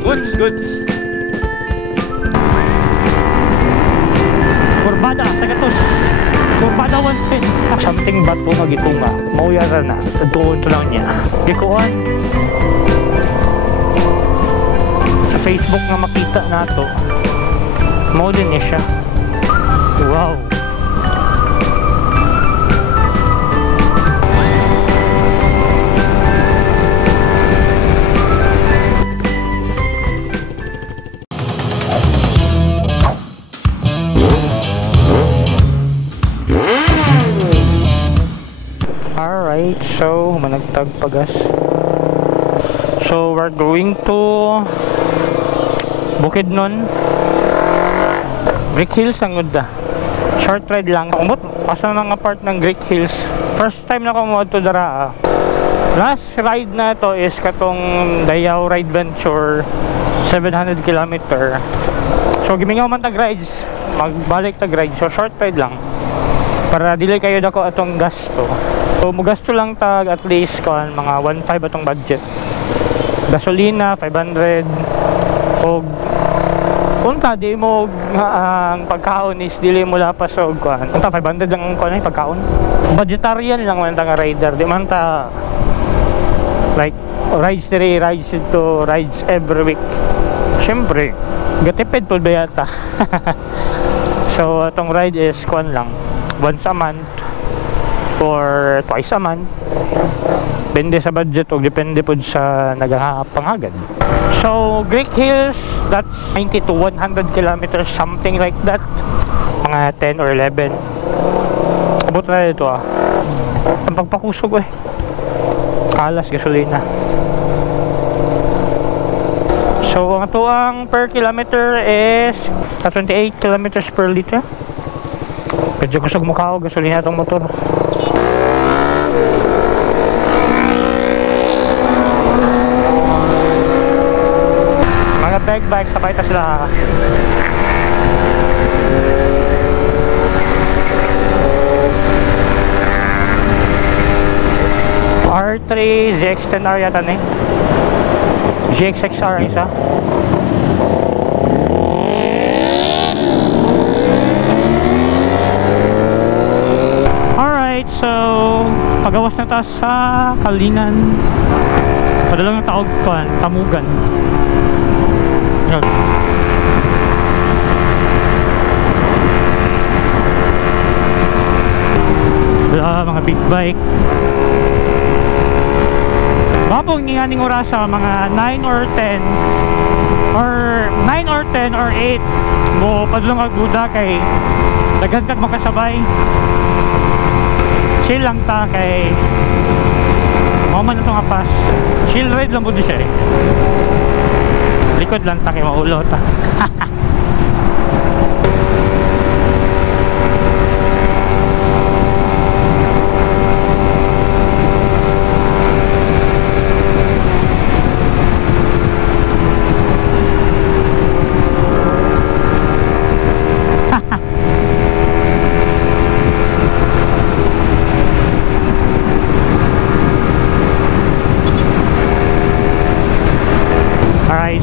Goods. Kurbada, tagatos. Kurbada 110. Something bad po magitunga. Mauyara na. Tuon to lang niya. Gikuan. Sa Facebook nga makita na to. Mao din niya siya. Wow. Alright, so managtag pagas. So we're going to Bukidnon. Greek Hills ang ganda. Short ride lang. Umot, asa na nga part ng Greek Hills. First time na ko mo to dara. Last ride na to is katong Dayao Ride Venture 700 km. So gimingaw man tag rides, magbalik tag ride. So short ride lang. Para dili kayo dako atong gasto. So mugasto lang tag at least kan mga 1.5 atong budget. Gasolina 500 og unta di mo ang pagkaon is dili mo lapas og kuan. Unta 500 ang kuan ay pagkaon. Vegetarian lang man ta nga rider, di man ta like rides diri, rides to rides every week. Syempre, gatipid pud ba yata. So atong ride is kuan lang once a month or twice a month. Depende sa budget o depende po sa nagahapangagad. So Greek Hills, that's 90 to 100 kilometers, something like that. Mga 10 or 11. Abot na ito ang pagpakusog kalas gasolina. So ang ito ang per kilometer is 28 kilometers per liter. Medyo kusog mukha o gasolina itong motor. Mga bike sabay ta sila. R3 ZX10R yata na GXXR isa. Alright, so pagawas na ta sa Kalinan. Padalang na taog kuan, Tamugan. Wala mga big bike. Mapong nganing orasa mga 9 or 10 or 8 mo padulong agbuda kay daghan kag makasabay. Chill lang ta kay moment na itong apas. Chill ride lang po din siya likod lang ta kay maulo ta.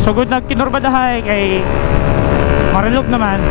So good na kinurbadahay kay marilog naman.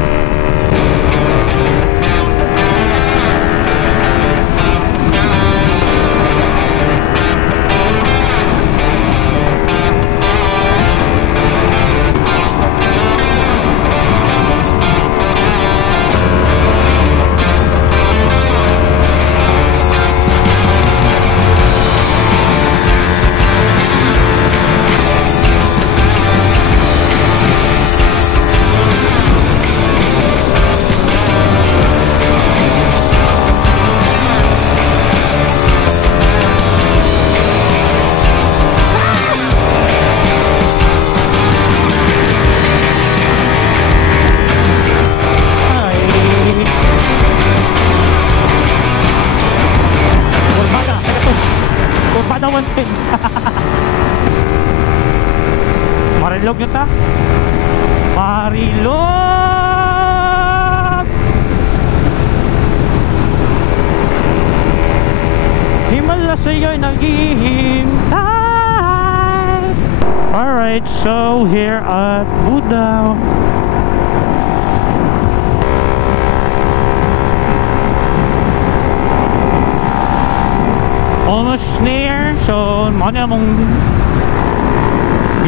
Marilog yun ta? Marilog! Himala sa'yo'y naghihintay. Alright, Alright, so here at Budaw. Almost near. So, mga na mong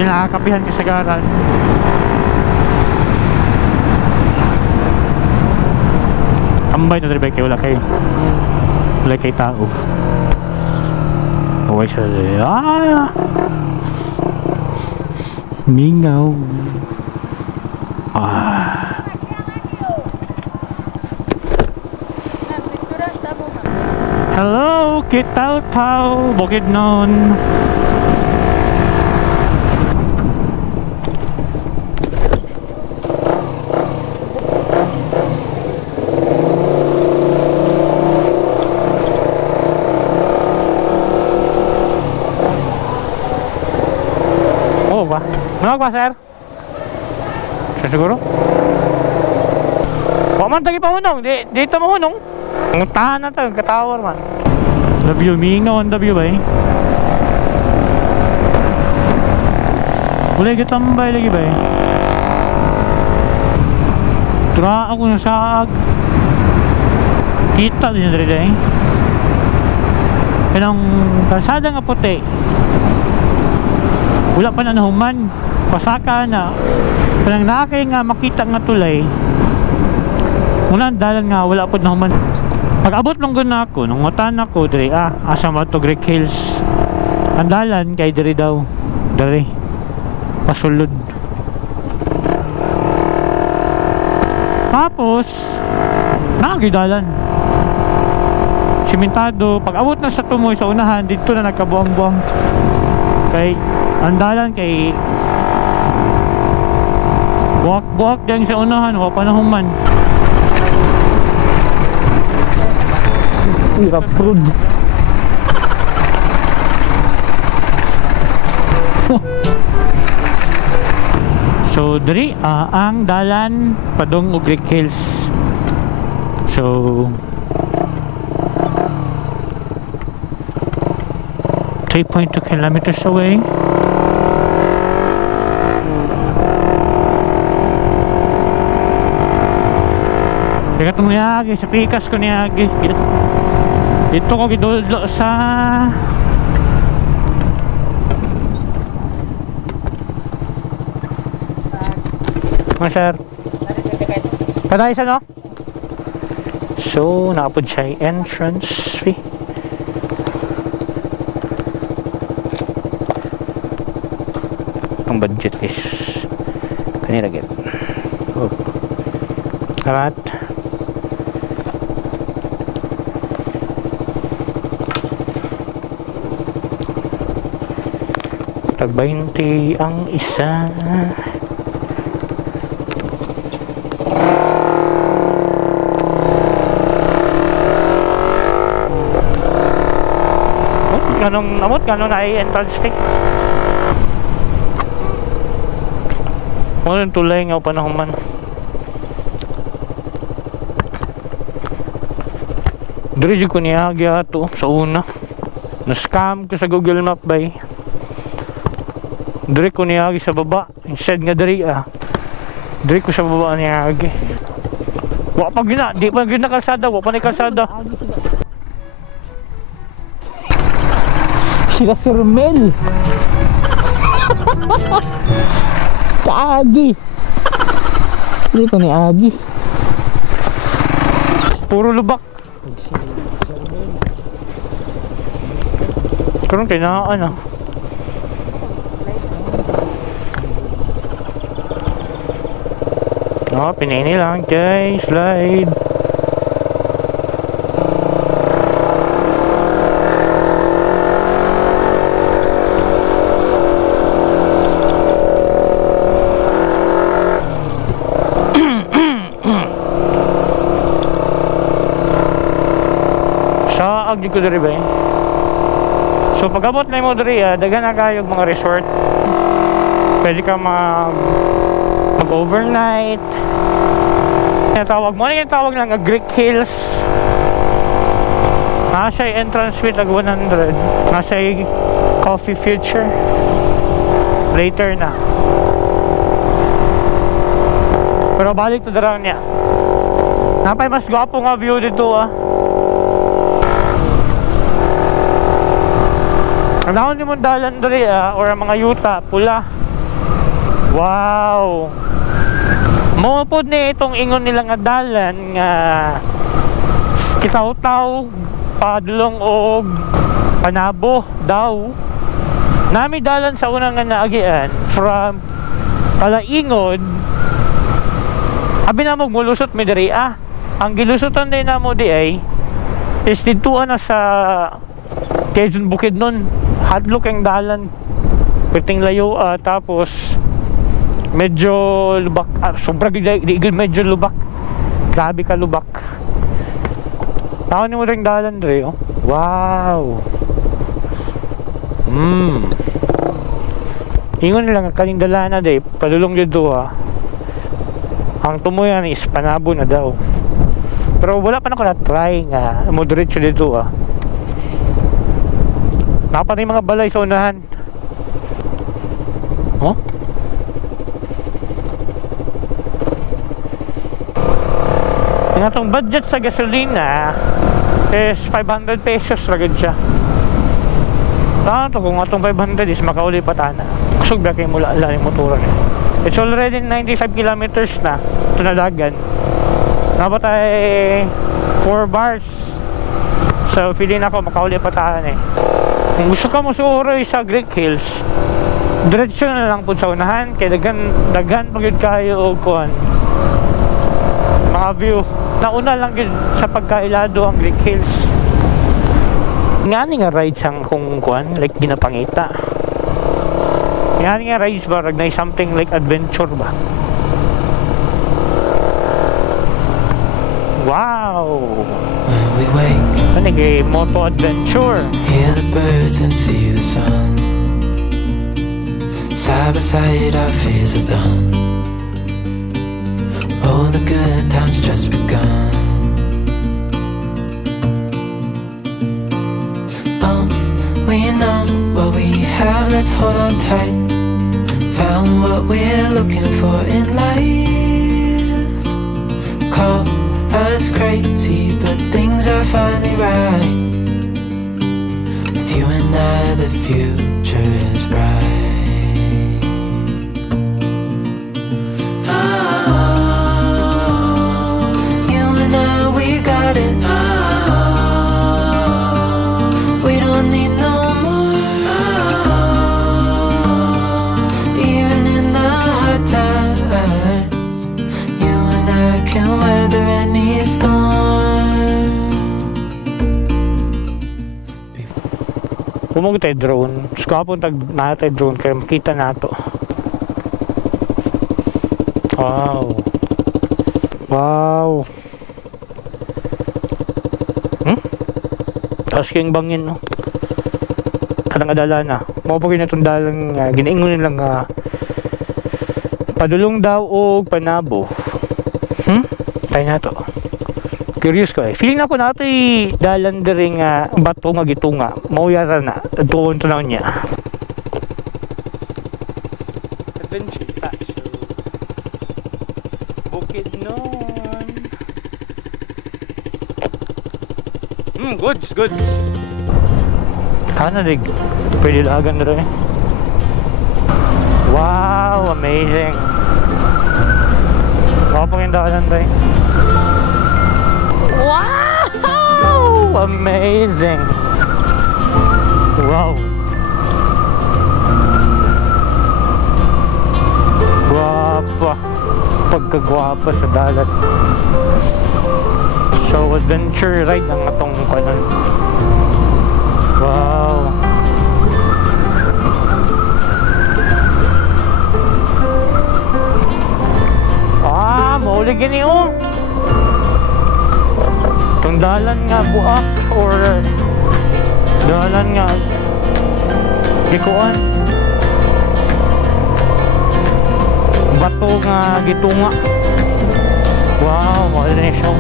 ginakapihan kasagaran. Ambay na dribay kayo, wala kay tao. Huwag siya mingaw. Hello, Kitaw-taw, Bukidnon. Manawag ba, sir? Siya siguro? Huwag man tagi pa hunong. Dito mo hunong. Ang tahan na ito, katawar man. W, mingaw ang W ba eh? Wala kitambay lagi ba eh? Tura ako na saag. Kita din na rin eh. Kanang kalsada nga puti. Wala pa na nahuman. Pasaka na. Kanang nakakay nga makita nga tulay. Muna ang dalan nga wala po nahuman. Pag-abot lang gano'n ako, nung matan ako diri, asa mo to Greek Hills. Ang dalan kay diri daw. Diri. Pasulod. Tapos nakagidalan. Simentado. Pag-abot na sa tumoy sa unahan, dito na nagkabuang-buang. Kay andalan kay buwak-buwak dyan sa unahan, wala pa nahuman. Hirap prud. So diri ang dalan padung og Greek Hills. So 3.2 kilometers away. Teka itong niyagi, sa pikas ko niyagi. Dito ko giduldo sa sir kaday sa no? So naapod siya entrance fee. Ang budget is kanila get karat tag 20 ang isa. Ganong namot, ganon ay entrance fee. Walang tulay nga panahon man. Diri ko niya ato sa una. Na-scam ko sa Google Map bay. Diri ko niya sa baba. Instead nga diri diri ko sa baba niya agi. Wa pa gina, di pa gina kalsada, wa pa ni kalsada. Sila Sir Mel. Kaagi. Dito ni Agi. Puro lubak. Karon kay na ano. Oh, pinini lang guys, slide. Saag di ko diri ba. So pag-abot na mo diri, daghan na kayo mga resort. Pwede ka mag-overnight. Tawag mo yung tawag lang Greek Hills. Nasa entrance fee tag 100. Nasa Coffee Future. later na. Pero balik to darang niya. Napay mas gwapo nga view dito Ang naon ni mong dalan dali or mga yuta, pula. Wow. Mo pod ni itong ingon nila nga dalan nga Kitaw-taw, Padulong og Panabo daw. Nami dalan sa unang nga naagian from Palaingod. Abi na mo mulusot mi diri Ang gilusutan din namo di ay is dituan na sa Quezon Bukidnon. Hadlok ang dalan. Piting layo tapos medyo lubak. Sobra di medyo lubak. Grabe ka lubak. Naon mo ring dalan dre Wow. Ingon nila nga kaning dalana day padulong dito Ang tumuyan is Panabo na daw. Pero wala pa na ko na try nga mo diretso dito Napa na yung mga balay sa unahan. Yung atong budget sa gasolina is 500 pesos ragad siya. Kung atong 500 is makauli patana. Kusog ba kayo mula yung motoran It's already 95 kilometers na ito na dagan. Dapat ay 4 bars. So feeling ako makauli patana Kung gusto ka mo suoroy sa Greek Hills, diretso na lang po sa unahan. Kaya dagan pag kayo o kuhan mga view. Nauna lang yun sa pagkailado ang Greek Hills. Nga nga rides ang kung kuhan like ginapangita. Nga nga rides ba na something like adventure ba. Wow. When we wake, ano kay moto adventure. hear the birds and see the sun. Side by side our fears are done. Oh, the good times just begun. Oh, we know what we have, let's hold on tight. Found what we're looking for in life. Call us crazy, but things are finally right. With you and I, the future is bright. Pumugod tayo drone. Skapon tag na tayo drone kaya makita nato. Wow. Wow. Tapos kayong bangin no. Kadang adala na. Mapagin na itong dalang ginaingon nilang Padulong daw o Panabo. Tayo na to. Curious ko Feeling ako na ito dalan diring bato nga gitunga. Mauyara na. Doon to na niya. Adventure pa. So, Bukidnon. Goods, goods. Kanalig. Pwede lagan na rin. Wow, amazing. Kapag yung dalan rin. Wow! Amazing! Wow! Guwapa! Pagkagwapa sa dalat. So, adventure ride ang atong kanon. Wow! Maulig yun yung itong dalan nga buak or dalan nga gikuan bato nga gitunga. Wow, maulig na siya.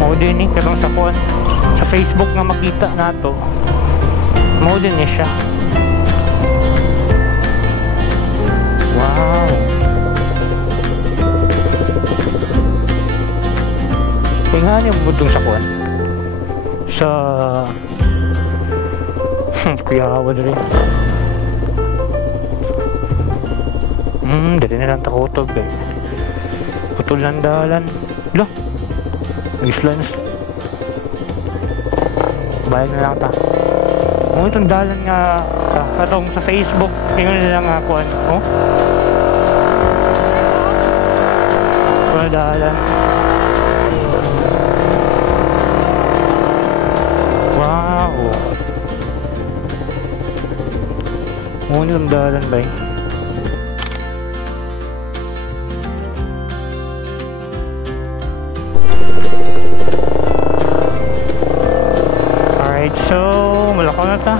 Maulig din karong sa kuan sa Facebook nga makita nato. Modern niya siya. Wow. Tingnan niyo budong sa kuwan. Sa Kuya Awa rin. Dali na lang takutog eh. Putol ng dalan. Lo, nag-slans. Bayag na lang ta. Kung itong dalan nga katong sa Facebook, tingnan nila nga kuhan. Oh? Wala dalan. Wow. Ngunit ang dalan ba eh? Alright, so malakaw na ta.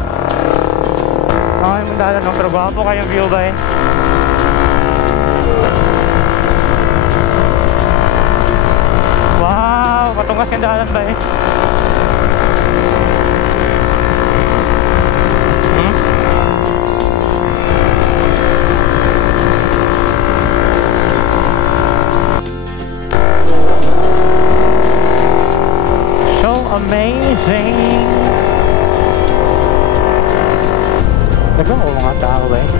Okay, magdalan ng trabaho po kayong view ba eh? Wow, katungas yung dalan ba eh? Amazing! Naglang ko mga tao ba eh?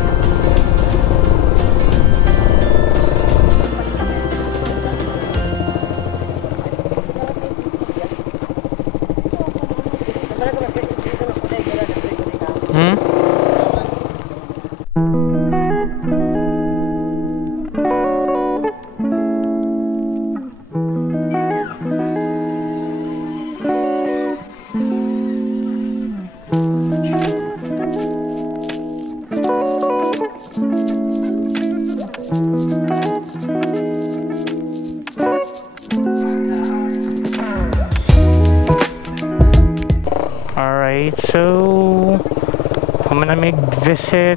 Alright, so humana mag-visit.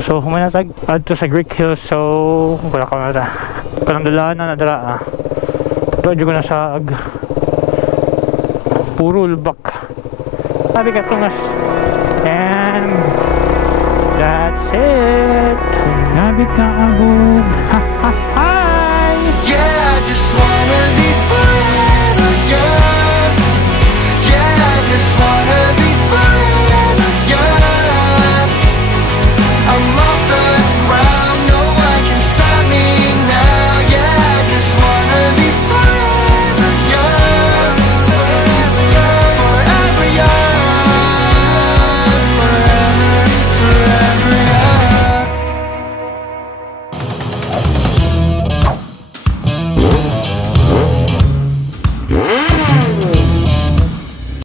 So humana tag adto sa Greek Hills. So wala ka na ta. Parang dalaan na nadara ah. Ito ko na sa puro lubak. Sabi ka tungas. And that's it. Sabi ka agog. Ha ha ha. Yeah, I just wanna be forever.